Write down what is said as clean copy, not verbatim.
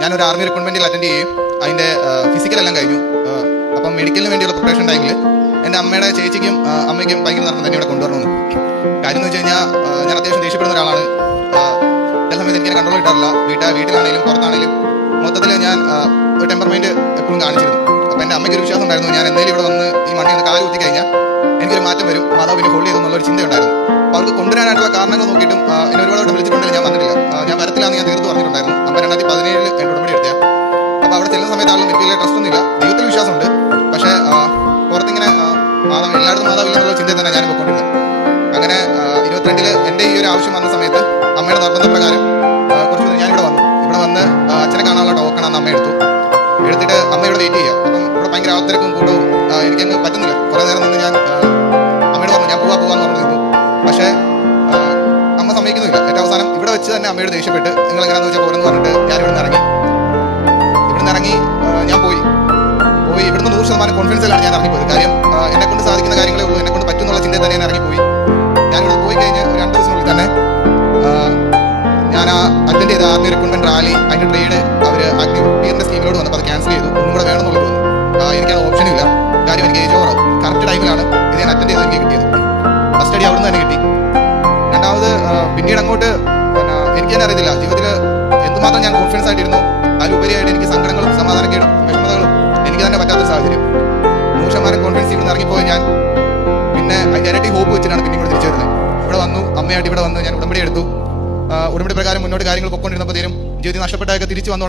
ഞാനൊരു army റിക്രൂട്ട്മെന്റിൽ attend ചെയ്യും. അതിൻ്റെ ഫിസിക്കലെല്ലാം കഴിഞ്ഞു. അപ്പം മെഡിക്കലിന് വേണ്ടിയുള്ള പ്രിപ്പറേഷൻ ടൈമിൽ എൻ്റെ അമ്മയുടെ ചേച്ചിക്കും അമ്മയ്ക്കും ഭയങ്കര നിർമ്മം തന്നെ ഇവിടെ കൊണ്ടുവരണമെന്ന്. കാര്യം എന്ന് വെച്ച് കഴിഞ്ഞാൽ ഞാൻ അത്യാവശ്യം ദേഷ്യപ്പെടുന്ന ഒരാളാണ്. ചില സമയത്ത് എനിക്ക് കൺട്രോൾ കിട്ടാറില്ല. വീട്ടിലാണെങ്കിലും പുറത്താണെങ്കിലും മൊത്തത്തിൽ ഞാൻ ഒരു ടെമ്പർമെൻറ്റ് എപ്പോഴും കാണിച്ചിരുന്നു. അപ്പോൾ എൻ്റെ അമ്മയ്ക്കൊരു വിശ്വാസം ഉണ്ടായിരുന്നു, ഞാൻ എന്തെങ്കിലും ഇവിടെ വന്ന് ഈ മണ്ണി ഒന്ന് കാല് കുത്തി കഴിഞ്ഞാൽ എനിക്കൊരു മാറ്റം വരും, മാതാവ് പിന്നെ ഹോൾഡ് ചെയ്തെന്നുള്ളൊരു ചിന്തയുണ്ടായിരുന്നു. അപ്പോൾ അവർക്ക് കൊണ്ടുവരാനായിട്ടുള്ള കാരണങ്ങൾ നോക്കിയിട്ടും എന്നെ ഒരുപാട് വട്ടം വിളിച്ചിട്ടുണ്ടെങ്കിൽ ഞാൻ വന്നിട്ടില്ല. ഞാൻ വരത്തിലാന്ന് ഞാൻ തീർത്ത് പറഞ്ഞിട്ടുണ്ടായിരുന്നു. അമ്മ 2017 എൻ്റെ ഉടമ്പടി എടുത്തത്. അപ്പോൾ അവിടെ ചെല്ലുന്ന സമയത്ത് ആളും എനിക്ക് വലിയ ട്രസ്റ്റ് ഒന്നുമില്ല, ദൈവത്തിൽ വിശ്വാസമുണ്ട്. പക്ഷേ പുറത്തിങ്ങനെ മാതാവ് എല്ലായിടത്തും മാതാവില്ല എന്നുള്ള ചിന്തയിൽ തന്നെ ഞാൻ പോയിക്കൊണ്ടിരുന്നത്. അങ്ങനെ 22 എൻ്റെ ഈ ഒരു ആവശ്യം വന്ന സമയത്ത് അമ്മയുടെ നിർബന്ധപ്രകാരം കുറച്ച് ഞാനിവിടെ വന്നു. ഇവിടെ വന്ന് അച്ഛനെ കാണാനുള്ള ടോക്കൺ അന്ന് അമ്മ എടുത്തിട്ട് അമ്മ ഇവിടെ വെയിറ്റ് ചെയ്യുക. അപ്പം ഇവിടെ ഭയങ്കര ആൾത്തിരക്കും കൂട്ടവും എനിക്കങ്ങ് പറ്റുന്നില്ല. കുറേ നേരം നിന്ന് ഞാൻ അമ്മയോട് പറഞ്ഞു ഞാൻ പോവാന്ന് പറഞ്ഞു നിന്നു. പക്ഷേ അമ്മ സമ്മതിക്കുന്നില്ല. ഏറ്റവും അവസാനം ഇവിടെ വെച്ച് തന്നെ അമ്മയോട് ദേഷ്യപ്പെട്ട് നിങ്ങൾ എങ്ങനെയാണെന്ന് വെച്ചാൽ പോരെന്ന് പറഞ്ഞിട്ട് ഞാൻ ഇവിടെ നിന്ന് ഇറങ്ങി ഞാൻ പോയി ഇവിടുന്ന് 100% കോൺഫിഡൻസിലാണ് ഞാൻ ഇറങ്ങിപ്പോയത്. കാര്യം എന്നെക്കൊണ്ട് സാധിക്കുന്ന കാര്യങ്ങളേ ഉള്ളൂ, എന്നെക്കൊണ്ട് പറ്റുന്നുള്ള ചിന്തയിൽ തന്നെ ഞാൻ ഇറങ്ങിപ്പോയി. ഞാനിവിടെ പോയി കഴിഞ്ഞ് ഒരു 2 ദിവസത്തിനുള്ളിൽ തന്നെ ഞാൻ അറ്റൻഡ് ചെയ്ത ആർമി റിക്രൂട്ട്മെന്റ് റാലി അതിൻ്റെ ട്രേഡ് അവർ അഗ്നിവീറിൻ്റെ സ്കീമിലോട് വന്നപ്പോൾ അത് ക്യാൻസൽ ചെയ്തു. ഒന്നും കൂടെ വേണമെന്നുള്ളത് വന്നു. എനിക്കത് ഓപ്ഷനില്ല. കാര്യം എനിക്ക് ഏജ് ഓവർ കറക്റ്റ് ടൈമിലാണ് ഇത് ഞാൻ അറ്റൻഡ് ചെയ്ത് എനിക്ക് കിട്ടിയത്. ഫസ്റ്റ് സ്റ്റഡി അവിടെ നിന്ന് തന്നെ കിട്ടി. രണ്ടാമത് പിന്നീട് അങ്ങോട്ട് എനിക്ക് തന്നെ അറിയത്തില്ല ജീവിതത്തിൽ എന്തുമാത്രം ഞാൻ കോൺഫിഡൻസ് ആയിട്ടിരുന്നു. അതിലുപരിയായിട്ട് എനിക്ക് സങ്കടങ്ങളും സമാധാനക്കേടും വിഷമതകളും എനിക്ക് തന്നെ പറ്റാത്തൊരു സാഹചര്യം. 100% കോൺഫിഡൻസ് ഇവിടെ നടങ്ങിപ്പോയി. ഞാൻ പിന്നെ അതിൻ്റെ ഇരട്ടി ഹോപ്പ് വെച്ചിട്ടാണ് പിന്നെ ഇവിടെ തിരിച്ചു വരുന്നത്. ഇവിടെ വന്നു അമ്മയായിട്ട് ഇവിടെ വന്ന് ഞാൻ ഉടമ്പടി എടുത്തു. ഉടമ്പടി പ്രകാരം മുന്നോട്ട് കാര്യങ്ങൾ പൊയ്ക്കൊണ്ടിരുന്നപ്പോഴത്തേനും ജീവിതത്തിൽ നഷ്ടപ്പെട്ടതൊക്കെ തിരിച്ചു വന്നു.